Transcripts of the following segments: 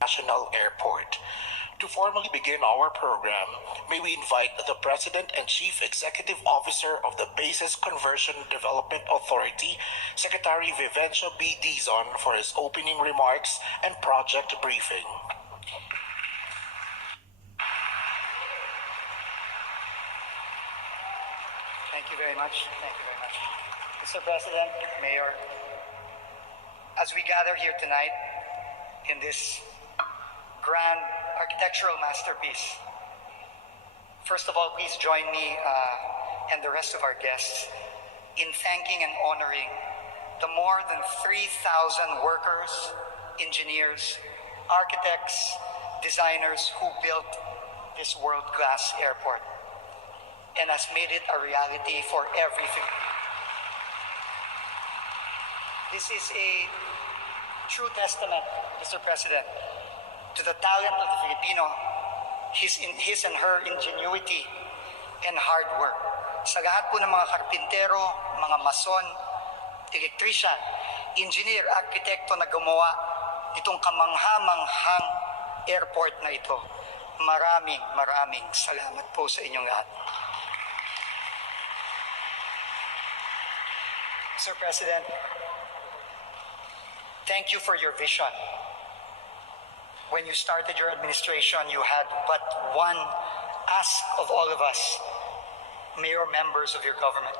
National Airport. To formally begin our program, may we invite the President and Chief Executive Officer of the Bases Conversion Development Authority, Secretary Vivencio B. Dizon, for his opening remarks and project briefing. Thank you very much. Thank you very much. Mr. President, Mayor, as we gather here tonight in this grand architectural masterpiece, first of all, please join me and the rest of our guests in thanking and honoring the more than 3,000 workers, engineers, architects, designers who built this world-class airport and has made it a reality for every Filipino. This is a true testament, Mr. President, to the talent of the Filipino, his and her ingenuity and hard work. Sa lahat po ng mga karpintero, mga mason, electrician, engineer, arkitekto na gumawa itong kamangha-manghang airport na ito, maraming salamat po sa inyong lahat. Mr. President, thank you for your vision. When you started your administration, you had but one ask of all of us, mayor members of your government.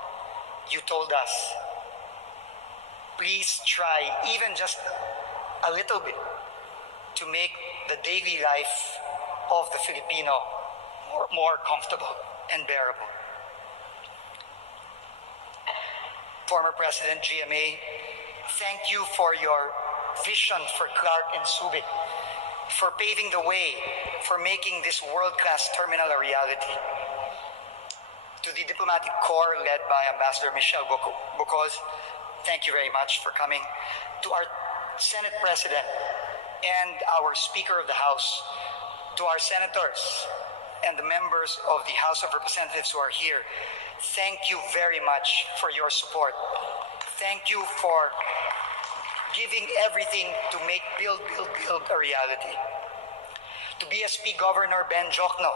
You told us, please try even just a little bit to make the daily life of the Filipino more comfortable and bearable. Former President GMA, thank you for your vision for Clark and Subic, for paving the way, for making this world-class terminal a reality. To the diplomatic corps led by Ambassador Michelle Bucos, thank you very much for coming. To our Senate President and our Speaker of the House, to our senators and the members of the House of Representatives who are here, thank you very much for your support. Thank you for giving everything to make build a reality. To BSP Governor Ben Jokno,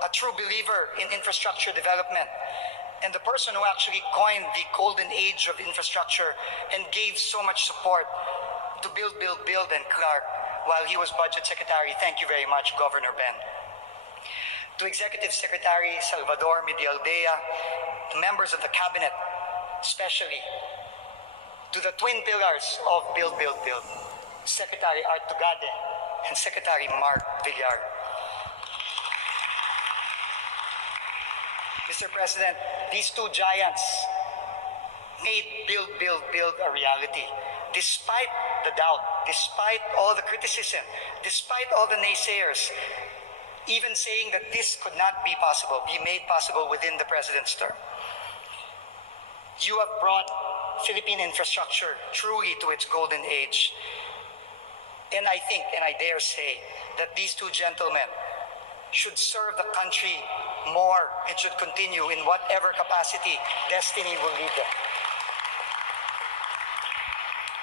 a true believer in infrastructure development, and the person who actually coined the golden age of infrastructure and gave so much support to build and Clark while he was Budget Secretary. Thank you very much, Governor Ben. To Executive Secretary Salvador Medialdea, to members of the Cabinet, especially to the twin pillars of Build, Secretary Art Tugade and Secretary Mark Villar. Mr. President, these two giants made Build a reality. Despite the doubt, despite all the criticism, despite all the naysayers, even saying that this could not be made possible within the President's term. You have brought Philippine infrastructure truly to its golden age. And I think, and I dare say, that these two gentlemen should serve the country more and should continue in whatever capacity destiny will lead them.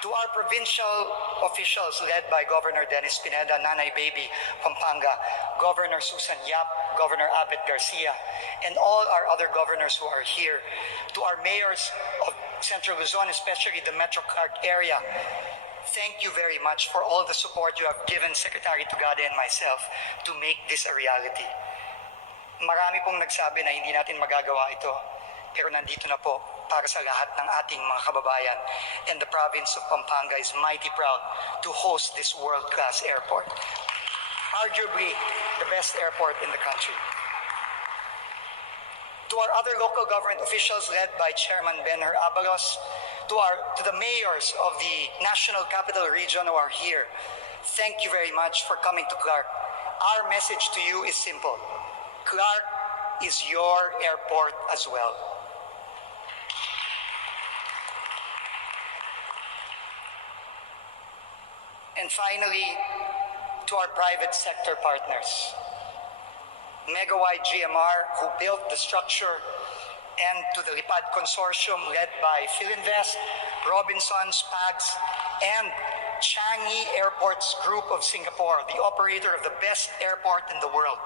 To our provincial officials led by Governor Dennis Pineda, Nanay Baby, Pampanga, Governor Susan Yap, Governor Abet Garcia, and all our other governors who are here, to our mayors of Central Luzon, especially the Metro Clark area, thank you very much for all the support you have given Secretary Tugade and myself to make this a reality. Marami pong nagsabi na hindi natin magagawa ito, pero nandito na po para sa lahat ng ating mga kababayan, and the province of Pampanga is mighty proud to host this world-class airport. Arguably the best airport in the country. To our other local government officials led by Chairman Benher Abalos, to the mayors of the National Capital Region who are here, thank you very much for coming to Clark. Our message to you is simple. Clark is your airport as well. And finally, to our private sector partners, Megawide GMR, who built the structure, and to the Lipad Consortium led by Philinvest, Robinsons, PAGS, and Changi Airports Group of Singapore, the operator of the best airport in the world.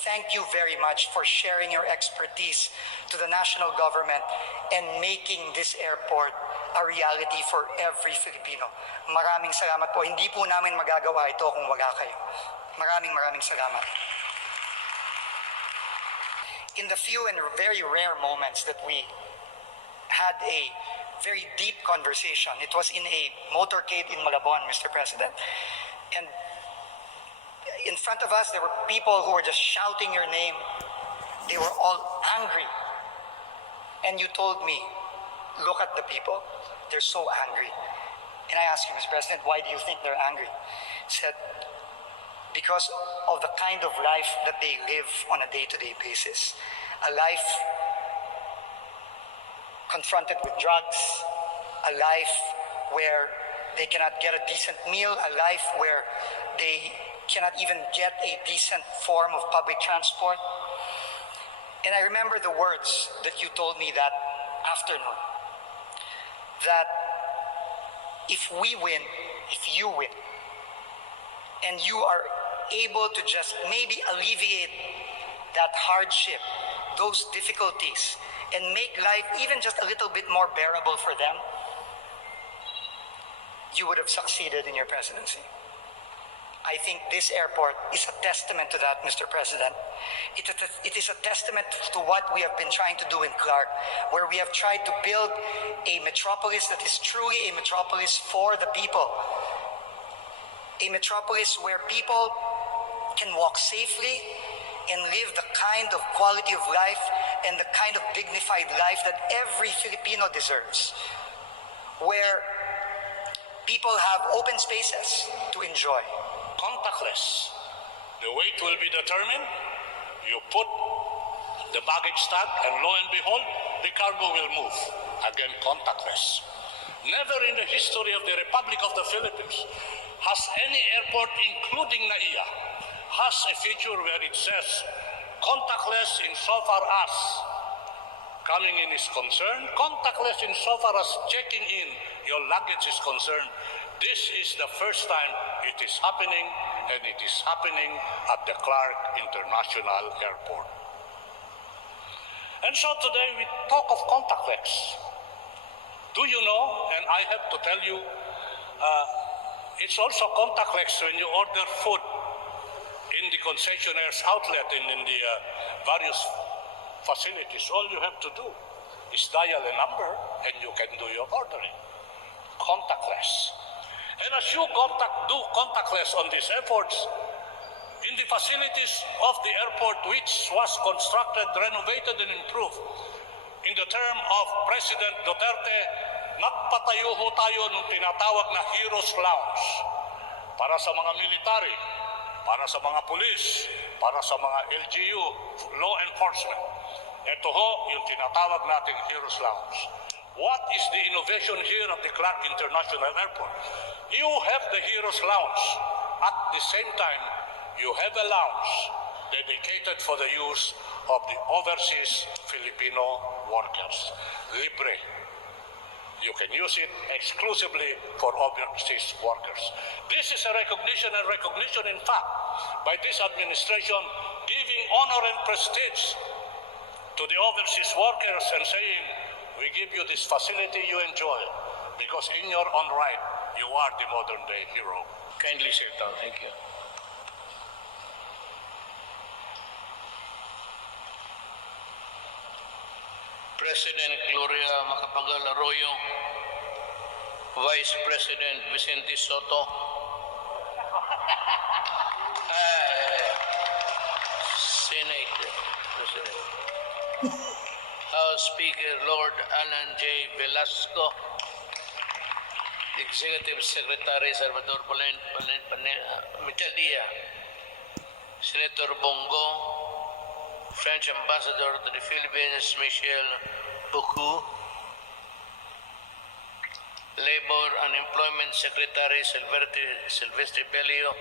Thank you very much for sharing your expertise to the national government and making this airport a reality for every Filipino. Maraming salamat po. Hindi po namin magagawa ito kung wala kayo. Maraming salamat. In the few and very rare moments that we had a very deep conversation, it was in a motorcade in Malabon, Mr. President. And in front of us, there were people who were just shouting your name. They were all angry. And you told me, look at the people. They're so angry. And I asked you, Mr. President, why do you think they're angry? He said, because of the kind of life that they live on a day-to-day basis. A life confronted with drugs, a life where they cannot get a decent meal, a life where they cannot even get a decent form of public transport. And I remember the words that you told me that afternoon, that if we win, if you win, and you are able to just maybe alleviate that hardship, those difficulties, and make life even just a little bit more bearable for them, you would have succeeded in your presidency. I think this airport is a testament to that, Mr. President. It is a testament to what we have been trying to do in Clark, where we have tried to build a metropolis that is truly a metropolis for the people. A metropolis where people can walk safely and live the kind of quality of life and the kind of dignified life that every Filipino deserves. Where people have open spaces to enjoy. Contactless. The weight will be determined. You put the baggage tag and lo and behold, the cargo will move. Again, contactless. Never in the history of the Republic of the Philippines has any airport, including NAIA, has a feature where it says contactless insofar as coming in is concerned, contactless insofar as checking in your luggage is concerned. This is the first time it is happening, and it is happening at the Clark International Airport. And so today we talk of contactless. Do you know, and I have to tell you, it's also contactless when you order food in the concessionaire's outlet and in the various facilities. All you have to do is dial a number and you can do your ordering. Contactless. And as you do contactless on these airports, in the facilities of the airport which was constructed, renovated, and improved, in the term of President Duterte, nagpatayo ho tayo ng tinatawag na Heroes Lounge para sa mga military, para sa mga pulis, para sa mga LGU, law enforcement. Ito ho yung tinatawag nating Heroes Lounge. What is the innovation here of the Clark International Airport? You have the Heroes Lounge. At the same time, you have a lounge dedicated for the use of the overseas Filipino workers. Libre. You can use it exclusively for overseas workers. This is a recognition, in fact, by this administration giving honor and prestige to the overseas workers and saying, we give you this facility, you enjoy, because in your own right, you are the modern day hero. Kindly sit down. Thank you. President Gloria Macapagal Arroyo, Vice President Vicente Soto, Senate President, House Speaker Lord Alan J. Velasco, Executive Secretary Salvador Michel Dia, Senator Bongo, French Ambassador to the Philippines, Michel Boucou, Labor and Employment Secretary Silvestre Bellio,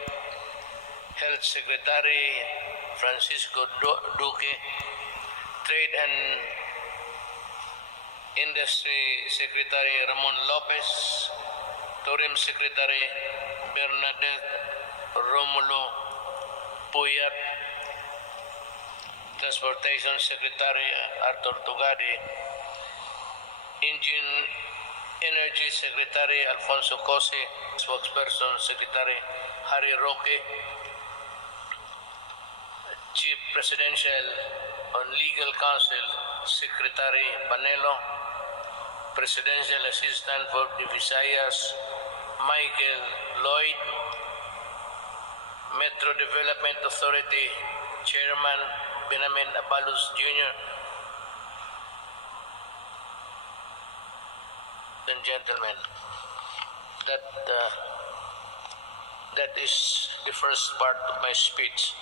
Health Secretary Francisco Duque, Trade and Industry Secretary Ramon Lopez, Tourism Secretary Bernadette Romulo Puyat, Transportation Secretary Arthur Tugadi, Energy Secretary Alfonso Cosi, Spokesperson Secretary Harry Roque, Chief Presidential on Legal Counsel Secretary Panelo, Presidential Assistant for the Visayas Michael Lloyd, Metro Development Authority Chairman Benjamin Abalos Jr. and gentlemen, that is the first part of my speech.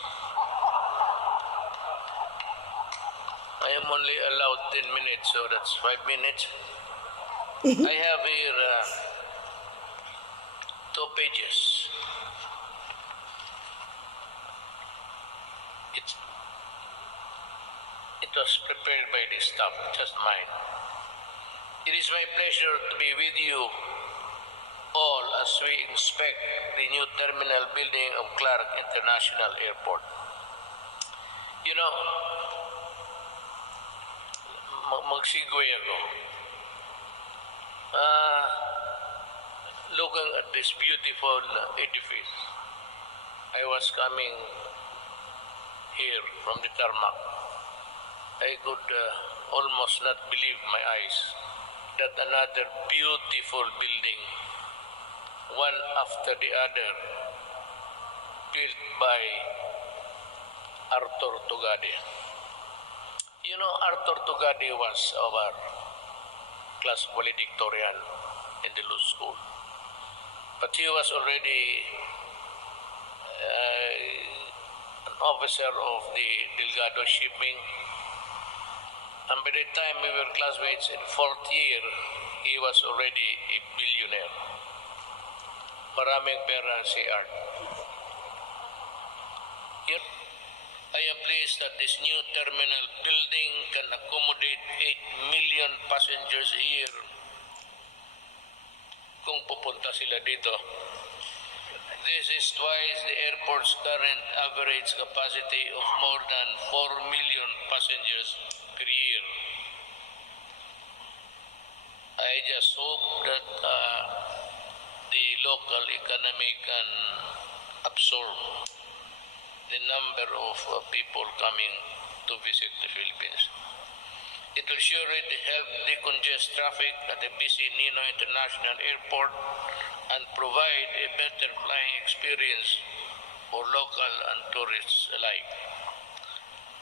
I am only allowed 10 minutes, so that's 5 minutes. I have here 2 pages. It was prepared by the staff, just mine. It is my pleasure to be with you all as we inspect the new terminal building of Clark International Airport. You know, mag-segue ako. Looking at this beautiful edifice, I was coming here from the tarmac. I could almost not believe my eyes that another beautiful building, one after the other, built by Arthur Tugadi. You know, Arthur Tugadi was our class valedictorian in the law school. But he was already an officer of the Delgado Shipping. And by the time we were classmates in 4th year, he was already a billionaire. Maraming pera si Art. Yet, I am pleased that this new terminal building can accommodate 8 million passengers a year kung pupunta sila dito. This is twice the airport's current average capacity of more than 4 million passengers per year. I just hope that the local economy can absorb the number of people coming to visit the Philippines. It will surely help decongest traffic at the busy Ninoy International Airport and provide a better flying experience for local and tourists alike.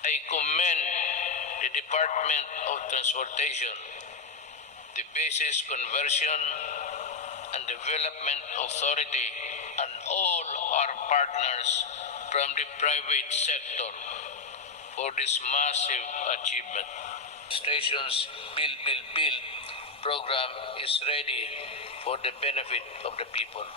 I commend the Department of Transportation, the Bases Conversion and Development Authority, and all our partners from the private sector for this massive achievement. Station's Build program is ready for the benefit of the people.